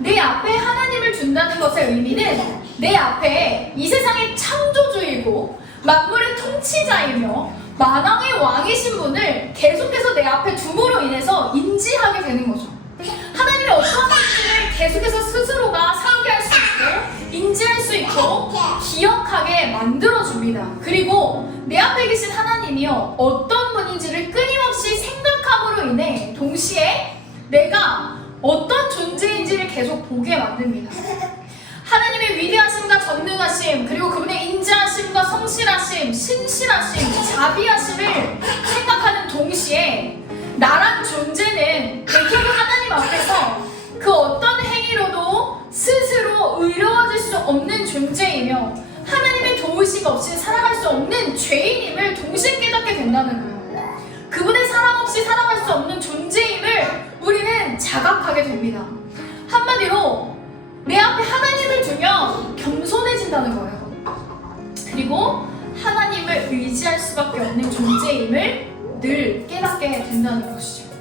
내 앞에 하나님을 둔다는 것의 의미는 내 앞에 이 세상의 창조주이고 만물의 통치자이며 만왕의 왕이신 분을 계속해서 내 앞에 둠으로 인해서 인지하게 되는 거죠. 하나님의 어떠한 분을 계속해서 스스로가 상기할 수 있고 인지할 수 있고 기억하게 만들어줍니다. 그리고 내 앞에 계신 하나님이요 어떤 분인지를 끊임없이 생각함으로 인해 동시에 내가 계속 보게 만듭니다. 하나님의 위대하심과 전능하심 그리고 그분의 인자하심과 성실하심, 신실하심, 자비하심을 생각하는 동시에 나란 존재는 결국 하나님 앞에서 그 어떤 행위로도 스스로 의로워질 수 없는 존재이며 하나님의 도우심 없이 살아갈 수 없는 죄인임을 동시에 깨닫게 된다는 거예요. 그분의 사랑 없이 살아갈 수 없는 존재임을 우리는 자각하게 됩니다. 한마디로 내 앞에 하나님을 두면 겸손해진다는 거예요. 그리고 하나님을 의지할 수밖에 없는 존재임을 늘 깨닫게 된다는 것이죠.